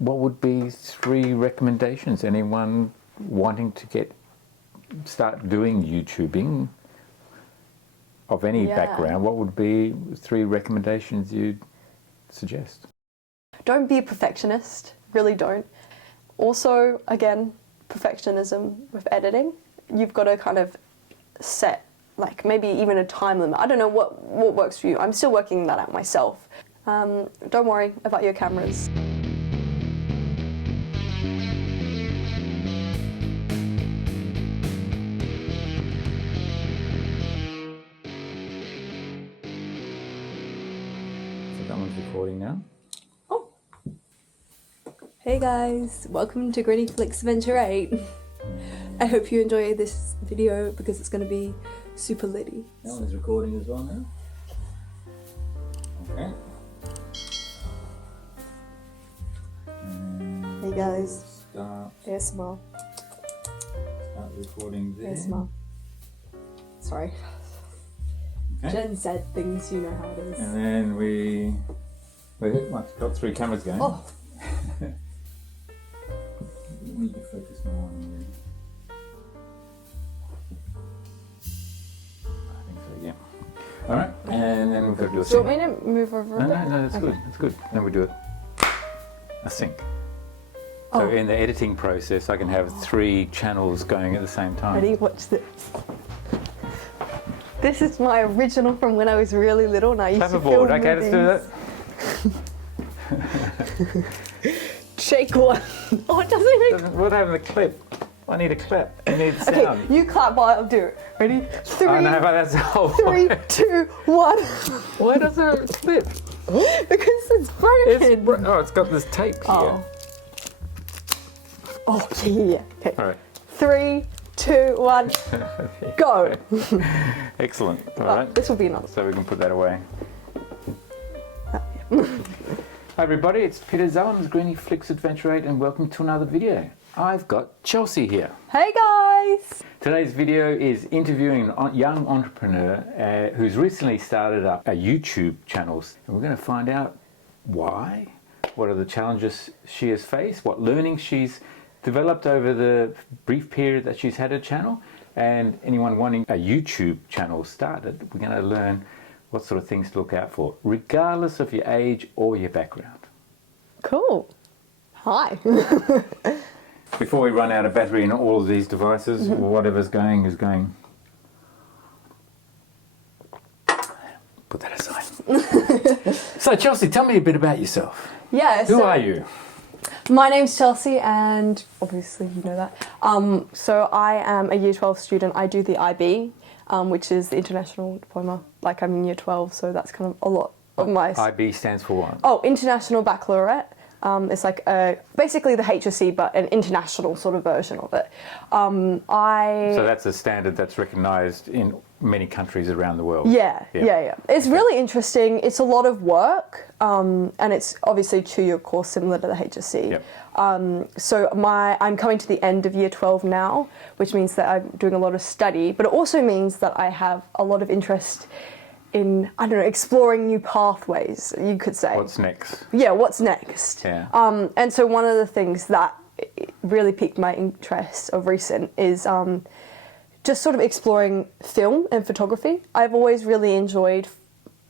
what would be 3 recommendations? Anyone wanting to start doing YouTubing of any background, what would be 3 recommendations you'd suggest? Don't be a perfectionist, really don't. Also, again, perfectionism with editing. You've got to kind of set, like, maybe even a time limit. I don't know what works for you. I'm still working that out myself. Don't worry about your cameras. So that one's recording now. Oh! Hey guys, welcome to Griniflix Adventure 8. I hope you enjoy this video because it's going to be super litty. That one's recording as well now. Okay. Hey guys. Start ASMR. recording there. ASMR. Sorry. Okay. Jen said things, you know how it is. And then we've got 3 cameras going. Oh! We need to focus more on you. I think so, yeah. Alright, and then we've got to do a Do you sync. want me to move over a bit? No, that's good, that's good. Then we do a sync. So in the editing process, I can have 3 channels going at the same time. Ready? Watch this. This is my original from when I was really little and I used to film Clapperboard, okay, let's do that. Shake one. Oh, it doesn't make... What happened to the clip? I need a clip. I need sound. Okay, you clap while I'll do it. Ready? 3, I know, but that's the whole 3, 2, 1. Why does it clip? Because it's broken. It's got this tape here. Oh. Oh, yeah. Okay. All right. 3, 2, 1. Go. Excellent. All right. This will be another. So we can put that away. Hi everybody, it's Peter Zalm's Griniflix Adventure 8 and welcome to another video. I've got Chelsea here. Hey guys! Today's video is interviewing a young entrepreneur who's recently started up a YouTube channel. And we're going to find out why, what are the challenges she has faced, what learning she's developed over the brief period that she's had a channel, and anyone wanting a YouTube channel started, we're going to learn what sort of things to look out for, regardless of your age or your background. Cool. Hi. Before we run out of battery in all of these devices, whatever's going is going. Put that aside. So Chelsea, tell me a bit about yourself. Yeah. Who are you? My name's Chelsea and obviously you know that. So I am a Year 12 student. I do the IB, which is the International Diploma. Like I'm in Year 12, so that's kind of a lot of my... IB stands for what? Oh, International Baccalaureate. It's like basically the HSC, but an international sort of version of it. So that's a standard that's recognised in many countries around the world. Yeah. It's really interesting. It's a lot of work, and it's obviously 2-year course similar to the HSC. Yep. So I'm coming to the end of Year 12 now, which means that I'm doing a lot of study, but it also means that I have a lot of interest in, I don't know, exploring new pathways, you could say. What's next? Yeah, what's next? Yeah. And so one of the things that really piqued my interest of recent is just sort of exploring film and photography. I've always really enjoyed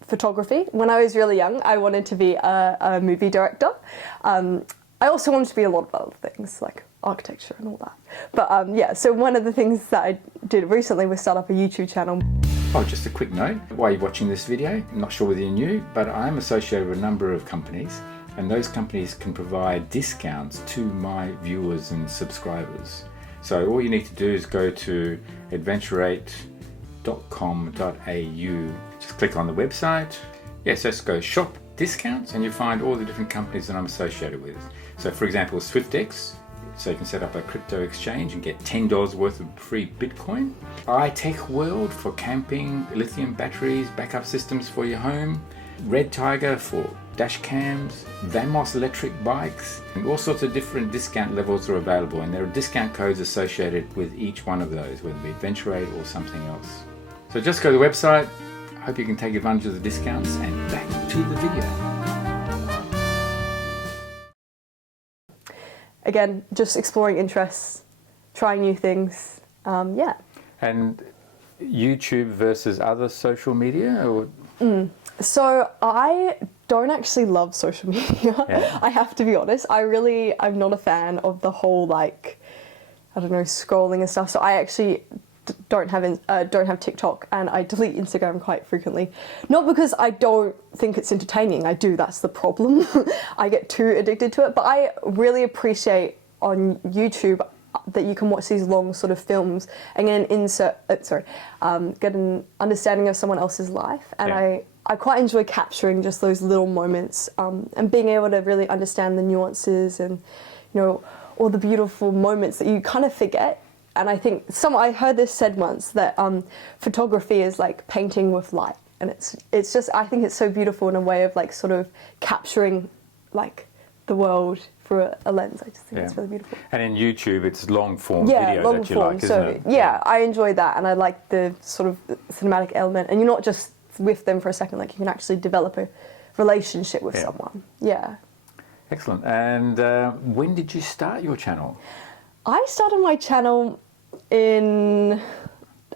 photography. When I was really young, I wanted to be a movie director. I also wanted to be a lot of other things, like architecture and all that. But yeah, so one of the things that I did recently was start up a YouTube channel. Oh, just a quick note, while you're watching this video, I'm not sure whether you knew, but I'm associated with a number of companies, and those companies can provide discounts to my viewers and subscribers. So all you need to do is go to adventure8.com.au, just click on the website. Yes, just go shop discounts and you find all the different companies that I'm associated with. So for example, SwiftX, so you can set up a crypto exchange and get $10 worth of free Bitcoin. iTECHWORLD for camping, lithium batteries, backup systems for your home. REDTIGER for dash cams, BOUNUS electric bikes, and all sorts of different discount levels are available, and there are discount codes associated with each one of those, whether it be Adventure 8 or something else. So just go to the website. I hope you can take advantage of the discounts, and back to the video. again, just exploring interests, trying new things. Yeah. And YouTube versus other social media? Or? So I don't actually love social media. Yeah. I have to be honest. I'm not a fan of the whole, like, I don't know, scrolling and stuff. So I actually don't have TikTok, and I delete Instagram quite frequently. Not because I don't think it's entertaining. I do. That's the problem. I get too addicted to it. But I really appreciate on YouTube that you can watch these long sort of films and get get an understanding of someone else's life. And Yeah. I quite enjoy capturing just those little moments, and being able to really understand the nuances and, you know, all the beautiful moments that you kind of forget. And I think I heard this said once that photography is like painting with light, and it's just, I think it's so beautiful in a way of like sort of capturing like the world through a lens. I just think it's really beautiful. And in YouTube, it's long form video long that you form. like, isn't it? Yeah, I enjoy that, and I like the sort of cinematic element. And you're not just with them for a second; like you can actually develop a relationship with someone. Yeah. Excellent. And when did you start your channel? I started my channel in,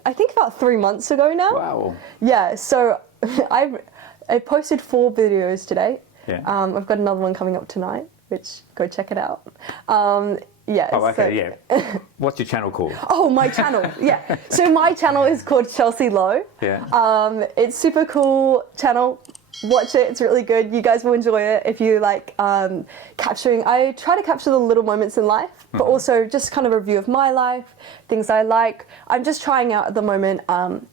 I think, about 3 months ago now. Wow. Yeah, so I posted 4 videos today. Yeah. I've got another one coming up tonight, which, go check it out. Yeah. Oh, okay, yeah. What's your channel called? Oh, my channel, yeah. So my channel is called Chelsy Lo. Yeah. It's super cool channel. Watch it, it's really good. You guys will enjoy it if you like capturing. I try to capture the little moments in life, but also just kind of a review of my life, things I like. I'm just trying out at the moment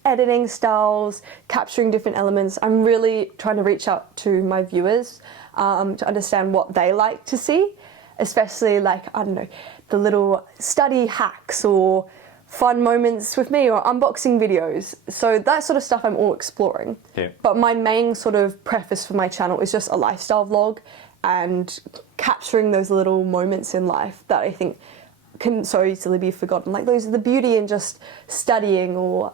editing styles, capturing different elements. I'm really trying to reach out to my viewers to understand what they like to see, especially like, I don't know, the little study hacks or fun moments with me or unboxing videos. So that sort of stuff I'm all exploring. Yeah. But my main sort of preface for my channel is just a lifestyle vlog and capturing those little moments in life that I think can so easily be forgotten. Like those are the beauty in just studying or,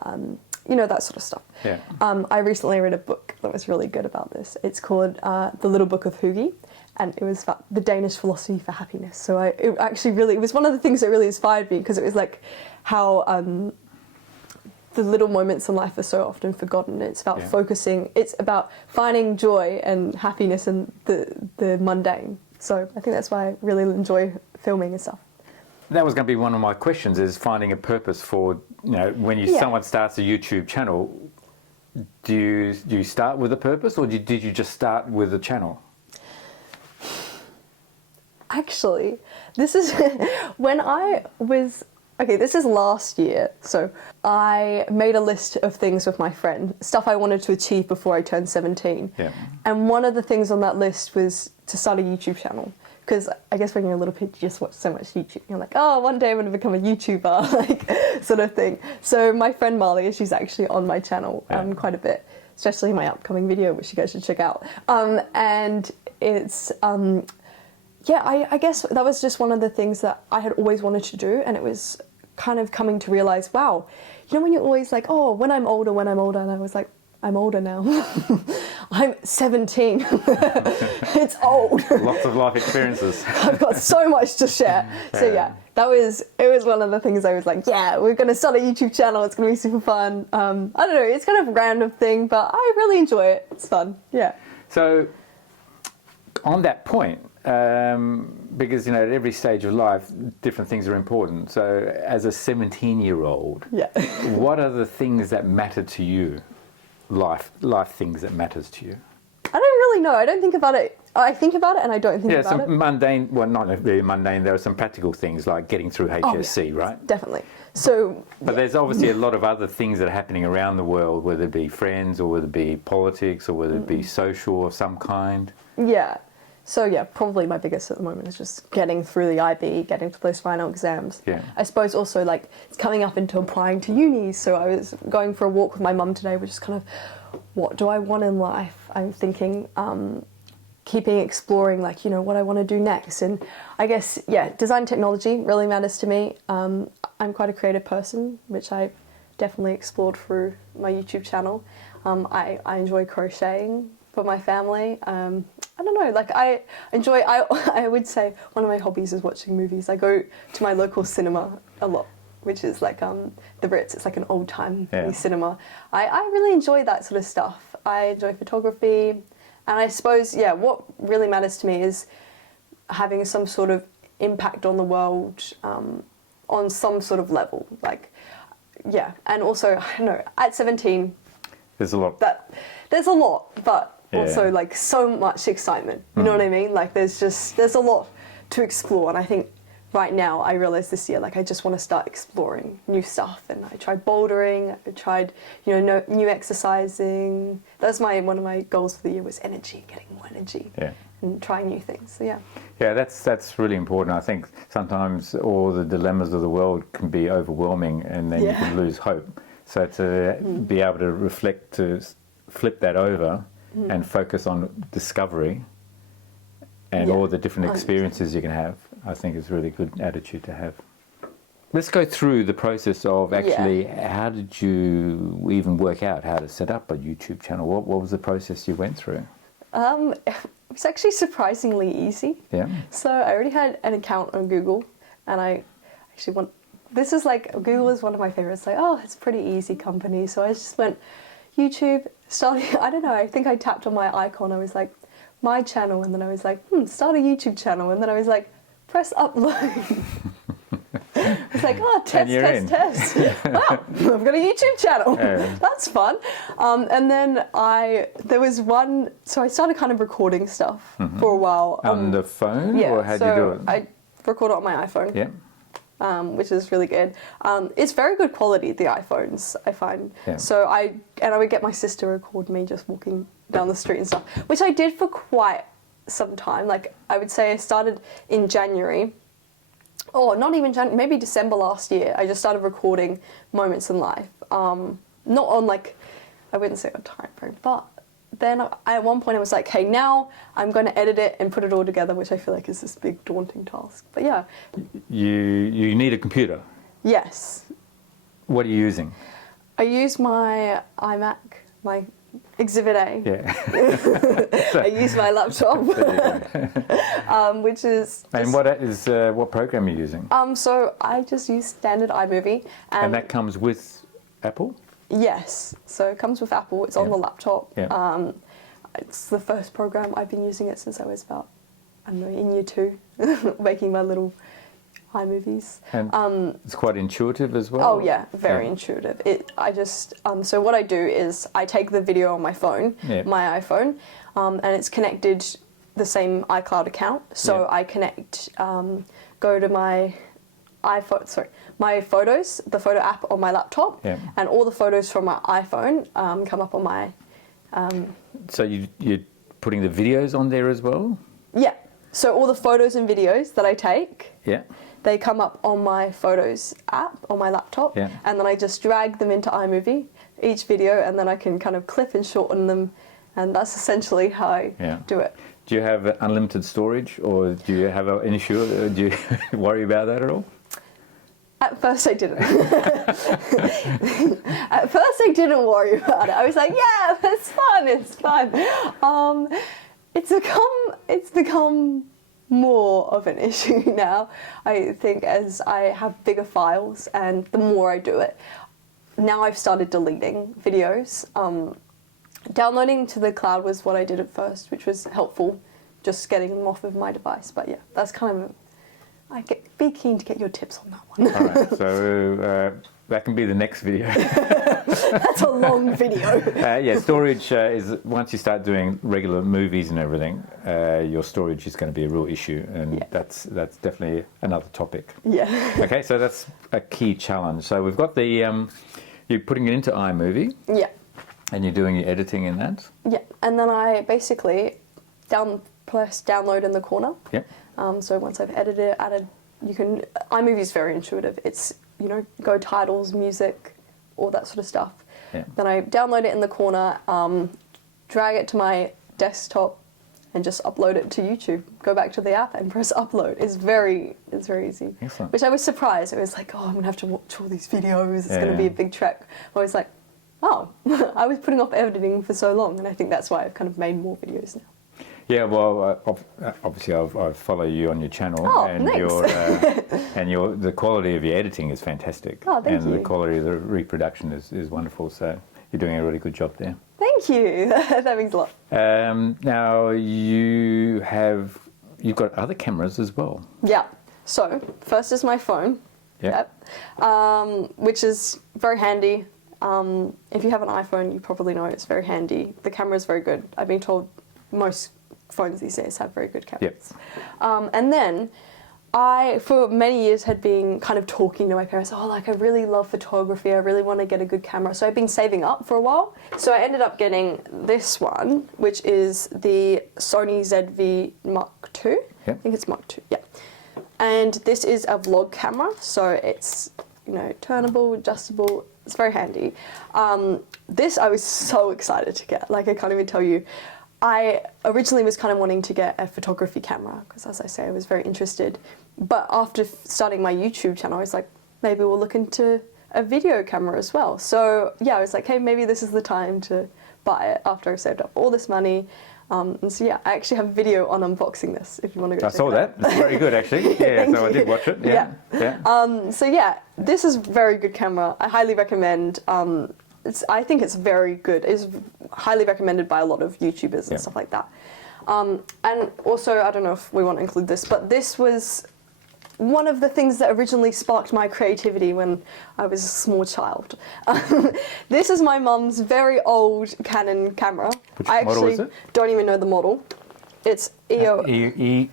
you know, that sort of stuff. Yeah. I recently read a book that was really good about this. It's called The Little Book of Hygge. And it was about the Danish philosophy for happiness. So it was one of the things that really inspired me, because it was like how the little moments in life are so often forgotten. It's about focusing, it's about finding joy and happiness in the mundane. So I think that's why I really enjoy filming and stuff. That was going to be one of my questions, is finding a purpose for, you know, when someone starts a YouTube channel, do you start with a purpose, or did you just start with a channel? Actually, this is when I was, this is last year. So I made a list of things with my friend, stuff I wanted to achieve before I turned 17. Yeah. And one of the things on that list was to start a YouTube channel. Because I guess when you're a little kid, you just watch so much YouTube. You're like, oh, one day I'm going to become a YouTuber, like sort of thing. So my friend Marley, she's actually on my channel quite a bit, especially my upcoming video, which you guys should check out. And it's... yeah, I guess that was just one of the things that I had always wanted to do, and it was kind of coming to realise, wow, you know when you're always like, oh, when I'm older, and I was like, I'm older now. I'm 17. It's old. Lots of life experiences. I've got so much to share. So yeah, it was one of the things I was like, yeah, we're going to start a YouTube channel. It's going to be super fun. I don't know, it's kind of a random thing, but I really enjoy it. It's fun, yeah. So on that point, because, you know, at every stage of life, different things are important. So as a 17-year-old, what are the things that matter to you? Life things that matters to you? I don't really know. I don't think about it. I think about it and I don't think about it. Yeah, some mundane, well, not really mundane, there are some practical things like getting through HSC, right? Definitely. So, but there's obviously a lot of other things that are happening around the world, whether it be friends or whether it be politics or whether it be social of some kind. Yeah. So yeah, probably my biggest at the moment is just getting through the IB, getting to those final exams. Yeah. I suppose also like it's coming up into applying to uni. So I was going for a walk with my mum today, which is kind of, what do I want in life? I'm thinking, keeping exploring, like, you know, what I want to do next. And I guess, yeah, design technology really matters to me. I'm quite a creative person, which I definitely explored through my YouTube channel. I enjoy crocheting, for my family. I don't know, like I enjoy, I would say one of my hobbies is watching movies. I go to my local cinema a lot, which is like the Ritz. It's like an old time cinema. I really enjoy that sort of stuff. I enjoy photography, and I suppose, yeah, what really matters to me is having some sort of impact on the world on some sort of level. Like, yeah, and also, I don't know, at 17, there's a lot. There's a lot, but also like so much excitement. You know what I mean? Like there's a lot to explore, and I think right now I realized this year, like I just want to start exploring new stuff. And I tried bouldering, I tried, you know, new exercising. That's one of my goals for the year was energy, getting more energy. Yeah. And trying new things. So yeah. Yeah, that's really important. I think sometimes all the dilemmas of the world can be overwhelming, and then you can lose hope. So to be able to reflect, to flip that over and focus on discovery and all the different experiences you can have, I think is a really good attitude to have. Let's go through the process of actually how did you even work out how to set up a YouTube channel? What was the process you went through? It's actually surprisingly easy. Yeah. So I already had an account on Google, and I actually this is like, Google is one of my favorites. Like, oh, it's a pretty easy company. So I just went YouTube, started, I don't know, I think I tapped on my icon. I was like, my channel. And then I was like, start a YouTube channel. And then I was like, press upload. It's like, oh, test. Wow, I've got a YouTube channel. That's fun. And then there was one, so I started kind of recording stuff for a while. On the phone? Or how'd you do it? I record it on my iPhone. Yeah. Which is really good. It's very good quality, the iPhones, I find. Yeah. So I would get my sister to record me just walking down the street and stuff, which I did for quite some time. Like, I would say I started in January, or not even January, maybe December last year. I just started recording moments in life. Not on like, I wouldn't say a time frame, but then at one point I was like, hey, now I'm going to edit it and put it all together, which I feel like is this big daunting task. But yeah. You need a computer? Yes. What are you using? I use my iMac, my Exhibit A. Yeah. I use my laptop, which is... And what program are you using? So I just use standard iMovie. And that comes with Apple? Yes, so it comes with Apple. It's on the laptop. Yeah. It's the first program. I've been using it since I was about, I don't know, in year 2, making my little iMovies. And it's quite intuitive as well? Oh yeah, very intuitive. So what I do is I take the video on my phone, my iPhone, and it's connected the same iCloud account. So I connect, go to my my photos, the photo app on my laptop, and all the photos from my iPhone come up on my... So you're putting the videos on there as well? Yeah. So all the photos and videos that I take, they come up on my Photos app on my laptop, and then I just drag them into iMovie, each video, and then I can kind of clip and shorten them, and that's essentially how I do it. Do you have unlimited storage, or do you have an issue? Do you worry about that at all? At first I didn't. At first I didn't worry about it. I was like, yeah, it's fun. It's become more of an issue now. I think as I have bigger files and the more I do it, now I've started deleting videos. Downloading to the cloud was what I did at first, which was helpful, just getting them off of my device. But yeah, that's kind of... be keen to get your tips on that one. All right, so that can be the next video. That's a long video. Storage is, once you start doing regular movies and everything, your storage is going to be a real issue, and that's definitely another topic. Yeah. Okay, so that's a key challenge. So we've got you're putting it into iMovie. Yeah. And you're doing your editing in that. Yeah, and then I basically press download in the corner. Yeah. So once I've added, iMovie is very intuitive. It's, go titles, music, all that sort of stuff. Yeah. Then I download it in the corner, drag it to my desktop, and just upload it to YouTube. Go back to the app and press upload. It's very easy. Excellent. Which I was surprised. I was like, oh, I'm going to have to watch all these videos. It's going to be a big trek. I was like, Oh, I was putting off editing for so long, and I think that's why I've kind of made more videos now. Yeah, well, obviously I follow you on your channel, Oh, and thanks. the quality of your editing is fantastic. Oh, thank and you. the quality of the reproduction is wonderful. So you're doing a really good job there. Thank you. That means a lot. Now you've got other cameras as well. Yeah. So first is my phone. Yep. Which is very handy. If you have an iPhone, you probably know it's very handy. The camera is very good. I've been told most phones these days have very good cameras. Yep. And then I, for many years, had been kind of talking to my parents, oh, like I really love photography, I really want to get a good camera. So I've been saving up for a while. So I ended up getting this one, which is the Sony ZV Mark II. Yep. I think it's Mark II, yeah. And this is a vlog camera, so it's, you know, turnable, adjustable. It's very handy. This I was so excited to get. Like, I can't even tell you. I originally was kind of wanting to get a photography camera because, as I say, I was very interested. But after starting my YouTube channel, I was like, maybe we'll look into a video camera as well. So yeah, I was like, hey, maybe this is the time to buy it after I've saved up all this money. And so yeah, I actually have a video on unboxing this if you want to go check it out. I saw that. It's very good, actually. Yeah, so I did watch it. Yeah. Yeah. So yeah, this is a very good camera. I highly recommend. I think it's very good. It's highly recommended by a lot of YouTubers and stuff like that. And also, I don't know if we want to include this, but this was one of the things that originally sparked my creativity when I was a small child. This is my mum's very old Canon camera. Which I model actually is it? don't even know the model. It's EOS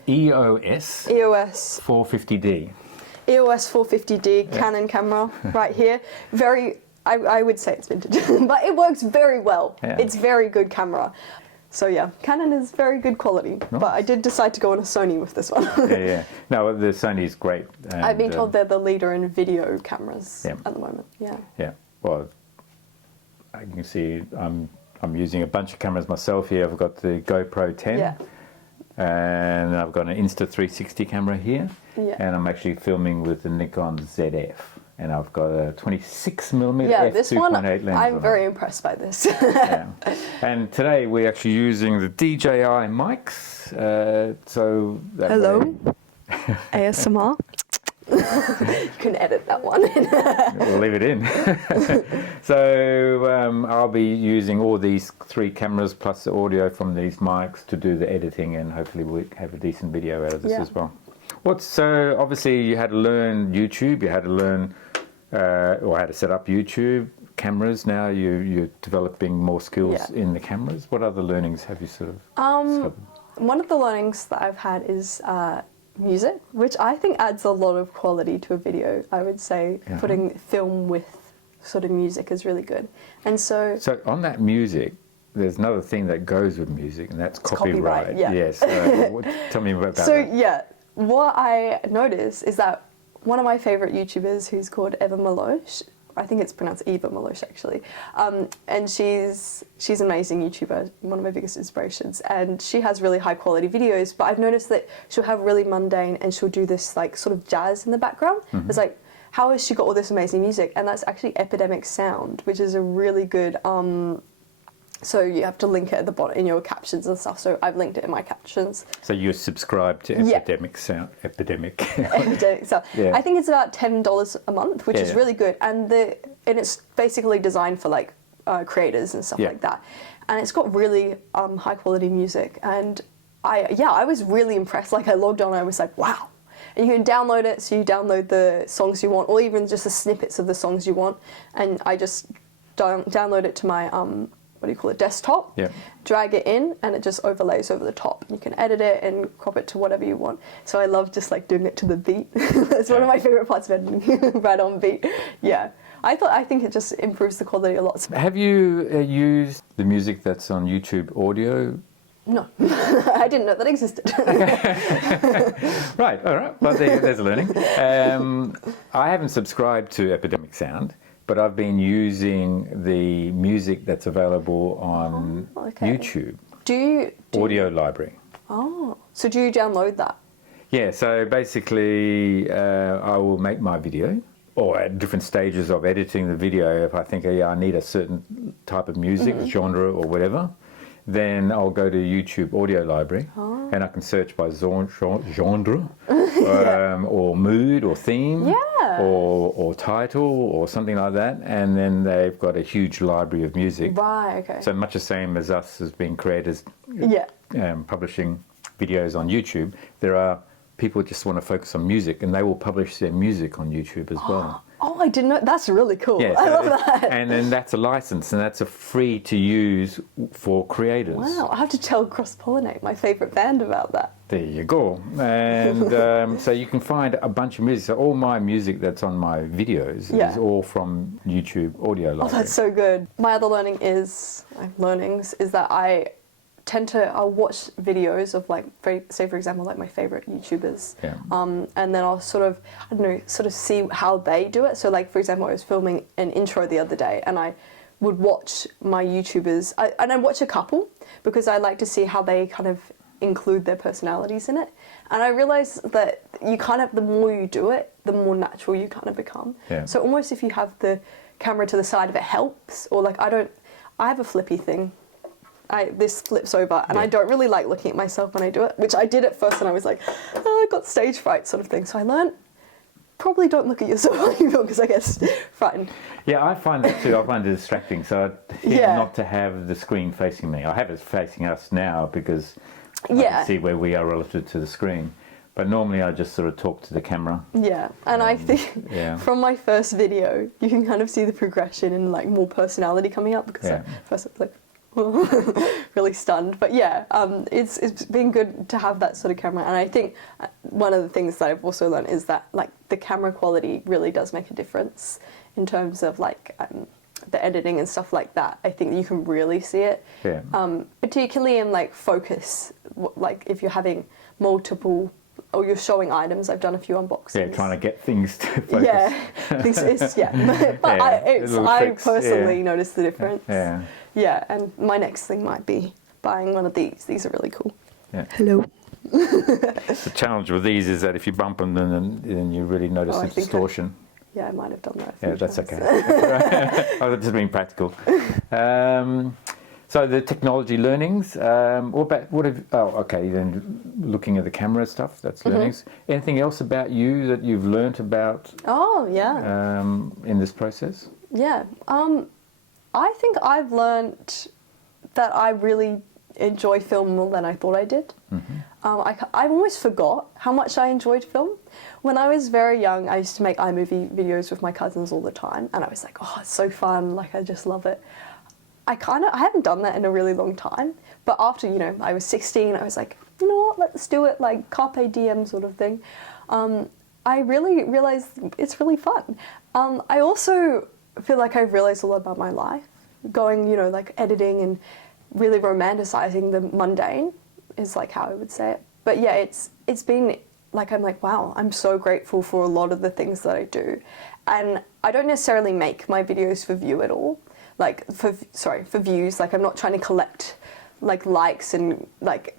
EOS 450D. EOS 450D Canon camera right here. Very, I would say it's vintage, but it works very well. Yeah. It's very good camera. So yeah, Canon is very good quality, Nice. but I did decide to go on a Sony with this one. Yeah. No, the Sony's great. And, I've been told they're the leader in video cameras at the moment. Yeah. Yeah. Well, you can see I'm using a bunch of cameras myself here. I've got the GoPro 10. Yeah. And I've got an Insta360 camera here. Yeah. And I'm actually filming with the Nikon ZF. And I've got a 26mm This f2.8 one, lens. I'm on very it. impressed by this. Yeah. And today we're actually using the DJI mics. So that Hello, way- ASMR. You can edit that one in. We'll leave it in. So I'll be using all these 3 cameras plus the audio from these mics to do the editing, and hopefully we have a decent video out of this as well. So obviously you had to learn YouTube, you had to learn or how to set up YouTube cameras. Now you're developing more skills in the cameras. What other learnings have you sort of discovered? One of the learnings that I've had is music, which I think adds a lot of quality to a video. I would say putting film with sort of music is really good. And so on that music, there's another thing that goes with music, and that's copyright. Yeah. Yes. Tell me about that. So yeah, what I noticed is that one of my favourite YouTubers, who's called Eva Malosh, I think it's pronounced Eva Malosh actually, and she's an amazing YouTuber, one of my biggest inspirations, and she has really high quality videos, but I've noticed that she'll have really mundane and she'll do this like sort of jazz in the background. It's like, how has she got all this amazing music? And that's actually Epidemic Sound, which is a really good, so you have to link it at the bottom in your captions and stuff, so I've linked it in my captions. So you're subscribed to Epidemic Sound. Epidemic Sound. I think it's about $10 a month, which is really good, and it's basically designed for like creators and stuff like that, and it's got really high quality music, and I was really impressed. Like, I logged on and I was like, wow. And you can download it, so you download the songs you want, or even just the snippets of the songs you want, and I just download it to my desktop, drag it in, and it just overlays over the top. You can edit it and crop it to whatever you want. So I love just like doing it to the beat. That's one of my favorite parts of editing, right on beat. Yeah. I think it just improves the quality a lot. Have you used the music that's on YouTube audio? No, I didn't know that existed. Right, all right. Well, there's a learning. I haven't subscribed to Epidemic Sound, but I've been using the music that's available on YouTube. Audio library. Oh, so do you download that? Yeah, so basically I will make my video or at different stages of editing the video, if I think, yeah, I need a certain type of music, genre or whatever, then I'll go to YouTube audio library and I can search by genre or mood or theme or title or something like that, and then they've got a huge library of music. Right, okay. So much the same as us as being creators publishing videos on YouTube, there are people who just want to focus on music and they will publish their music on YouTube as well. Oh, I didn't know. That's really cool. Yeah, I love that. And then that's a license and that's a free to use for creators. Wow, I have to tell Cross-Pollinate, my favourite band, about that. There you go. And so you can find a bunch of music. So all my music that's on my videos is all from YouTube audio library. Oh, that's so good. My other learnings is that I'll watch videos of like, say for example, like my favorite YouTubers, and then I'll sort of see how they do it. So like, for example, I was filming an intro the other day and I would watch my YouTubers, and I watch a couple because I like to see how they kind of include their personalities in it. And I realized that the more you do it, the more natural you kind of become. Yeah. So almost if you have the camera to the side of it helps, or like I have a flippy thing. This flips over and I don't really like looking at myself when I do it, which I did at first and I was like, oh, I got stage fright sort of thing. So I learned, probably don't look at yourself while you film because I get frightened. Yeah, I find that too. I find it distracting. So I think not to have the screen facing me. I have it facing us now because I can see where we are relative to the screen. But normally I just sort of talk to the camera. Yeah, and I think from my first video, you can kind of see the progression and like more personality coming out because at first I was like, really stunned, but it's been good to have that sort of camera. And I think one of the things that I've also learned is that like the camera quality really does make a difference in terms of like the editing and stuff like that. I think you can really see it, particularly in like focus, like if you're having multiple or you're showing items. I've done a few unboxings. Yeah, trying to get things to focus. But I personally noticed the difference. Yeah, and my next thing might be buying one of these. These are really cool. Yeah. Hello. The challenge with these is that if you bump them, then you really notice the distortion. I might have done that. Yeah, that's okay. I was just being practical. So the technology learnings. Then looking at the camera stuff. That's learnings. Anything else about you that you've learnt about? In this process. Yeah. I think I've learnt that I really enjoy film more than I thought I did. I almost forgot how much I enjoyed film. When I was very young, I used to make iMovie videos with my cousins all the time, and I was like, oh, it's so fun, like I just love it. I haven't done that in a really long time, but after, I was 16, I was like, you know what, let's do it, like carpe diem sort of thing. I really realised it's really fun. I also feel like I've realised a lot about my life, going, like editing and really romanticising the mundane is like how I would say it. But yeah, it's been like, I'm like, wow, I'm so grateful for a lot of the things that I do. And I don't necessarily make my videos for view at all. Like for views, like I'm not trying to collect like likes and like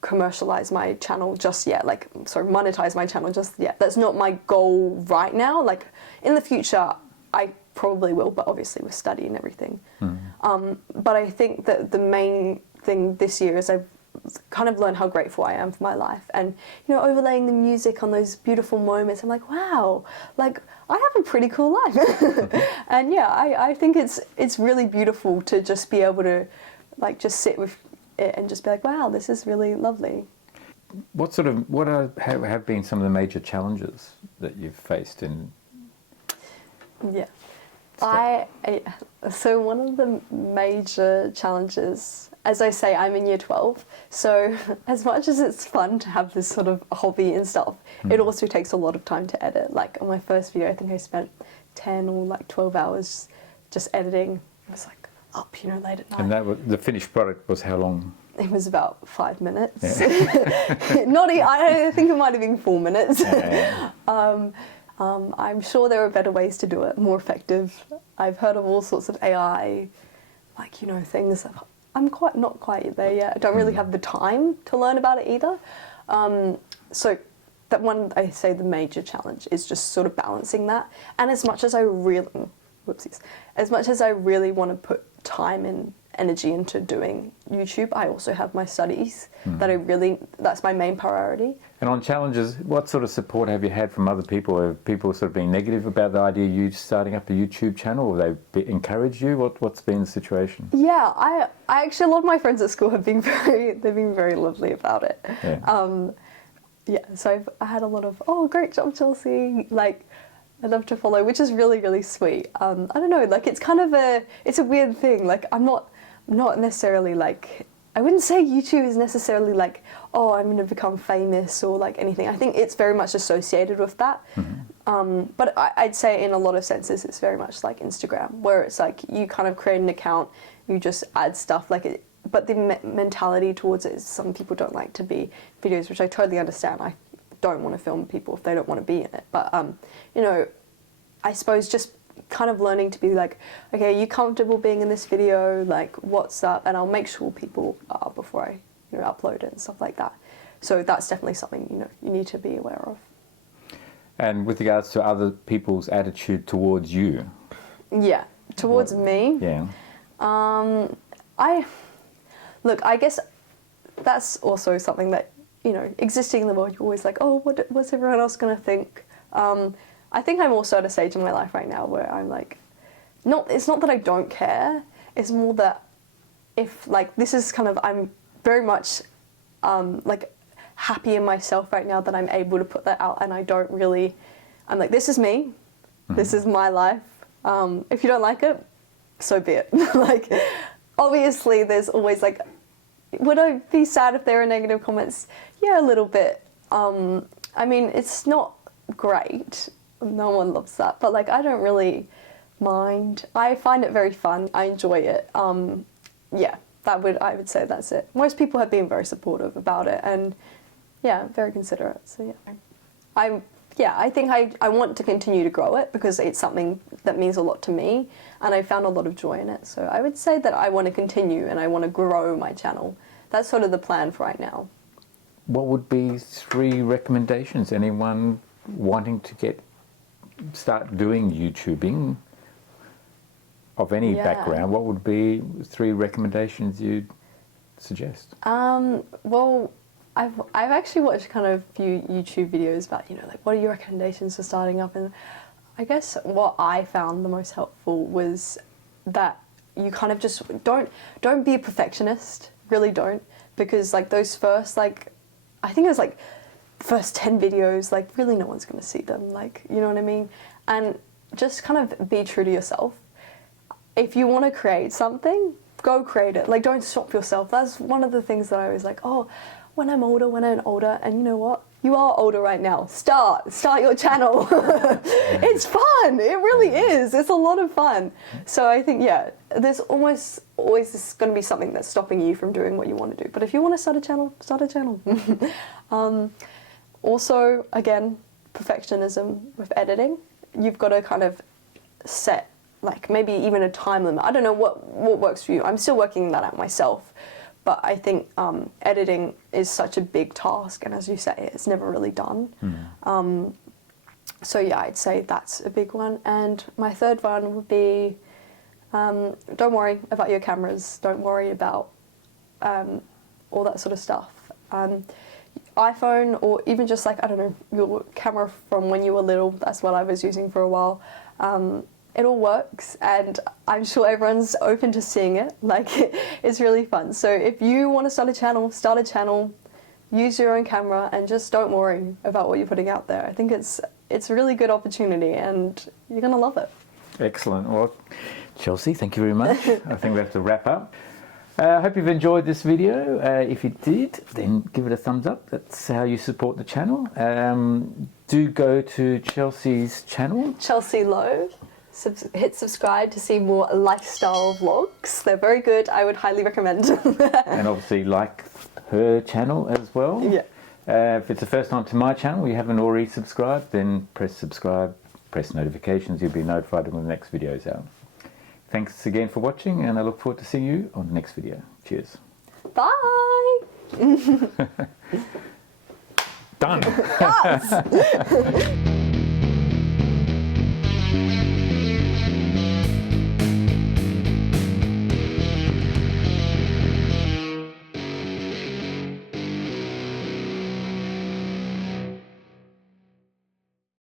commercialize my channel just yet, monetize my channel just yet. That's not my goal right now. Like in the future, I probably will, but obviously with study and everything. But I think that the main thing this year is I've kind of learned how grateful I am for my life, and overlaying the music on those beautiful moments. I'm like, wow, like I have a pretty cool life. And yeah, I think it's really beautiful to just be able to like just sit with it and just be like, wow, this is really lovely. What have been some of the major challenges that you've faced in? Yeah. So one of the major challenges, as I say, I'm in year 12, so as much as it's fun to have this sort of hobby and stuff, it also takes a lot of time to edit. Like on my first video, I think I spent 10 or like 12 hours just editing. I was like up, late at night. And that was, the finished product was how long? It was about 5 minutes. Yeah. I think it might have been 4 minutes. Yeah. I'm sure there are better ways to do it, more effective. I've heard of all sorts of AI, like, things. I'm not quite there yet. I don't really have the time to learn about it either. So that one, I say the major challenge is just sort of balancing that. And as much as I really, as much as I really want to put time and energy into doing YouTube, I also have my studies that that's my main priority. And on challenges, what sort of support have you had from other people? Have people sort of been negative about the idea of you starting up a YouTube channel, or they've encouraged you? What's been the situation? Yeah, I actually, a lot of my friends at school have been they've been very lovely about it. Yeah. Yeah, so I had a lot of, oh, great job, Chelsea. Like, I love to follow, which is really, really sweet. I don't know, like, it's kind of it's a weird thing. Like, I'm not necessarily like, I wouldn't say YouTube is necessarily like, oh, I'm going to become famous or like anything. I think it's very much associated with that. But I'd say in a lot of senses, it's very much like Instagram, where it's like you kind of create an account, you just add stuff like it. But the mentality towards it is some people don't like to be videos, which I totally understand. I don't want to film people if they don't want to be in it. But, you know, I suppose just kind of learning to be like, okay, are you comfortable being in this video? Like, what's up? And I'll make sure people are before I, you know, upload it and stuff like that. So that's definitely something, you know, you need to be aware of. And with regards to other people's attitude towards you? Yeah, towards me? Yeah. Look, I guess that's also something that, you know, existing in the world, you're always like, oh, what's everyone else going to think? I think I'm also at a stage in my life right now where I'm like, it's not that I don't care, it's more that if, like, this is kind of, I'm very much, like, happy in myself right now that I'm able to put that out, and I don't really, I'm like, this is me, this is my life. If you don't like it, so be it. Like, obviously there's always like, would I be sad if there are negative comments? Yeah, a little bit. I mean, it's not great. No one loves that. But like, I don't really mind. I find it very fun. I enjoy it. Yeah, I would say that's it. Most people have been very supportive about it, and yeah, very considerate. So yeah. I think I want to continue to grow it because it's something that means a lot to me, and I found a lot of joy in it. So I would say that I want to continue and I want to grow my channel. That's sort of the plan for right now. What would be 3 recommendations? Anyone wanting to start doing YouTubing of any background, what would be 3 recommendations you'd suggest? Well, I've actually watched kind of a few YouTube videos about, you know, like, what are your recommendations for starting up? And I guess what I found the most helpful was that you kind of just don't be a perfectionist, really don't, because like those first, like, I think it was like first 10 videos, like really no one's going to see them, like, you know what I mean? And just kind of be true to yourself. If you want to create something, go create it. Like, don't stop yourself. That's one of the things that I was like, oh, when I'm older, and you know what? You are older right now. Start your channel. It's fun. It really is. It's a lot of fun. So I think, yeah, there's almost always going to be something that's stopping you from doing what you want to do. But if you want to start a channel, start a channel. Also, again, perfectionism with editing. You've got to kind of set, like, maybe even a time limit. I don't know what works for you. I'm still working that out myself. But I think editing is such a big task, and as you say, it's never really done. So yeah, I'd say that's a big one. And my third one would be, don't worry about your cameras. Don't worry about all that sort of stuff. iPhone, or even just like, I don't know, your camera from when you were little, that's what I was using for a while. It all works, and I'm sure everyone's open to seeing it. Like, it's really fun. So if you want to start a channel, use your own camera, and just don't worry about what you're putting out there. I think it's a really good opportunity, and you're going to love it. Excellent. Well, Chelsy, thank you very much. I think we have to wrap up. I hope you've enjoyed this video. If you did, then give it a thumbs up. That's how you support the channel. Do go to Chelsy's channel. Chelsy Lo. Hit subscribe to see more lifestyle vlogs. They're very good. I would highly recommend. And obviously like her channel as well. Yeah. If it's the first time to my channel, you haven't already subscribed, then press subscribe, press notifications. You'll be notified when the next video is out. Thanks again for watching, and I look forward to seeing you on the next video. Cheers. Bye. Done. Yes!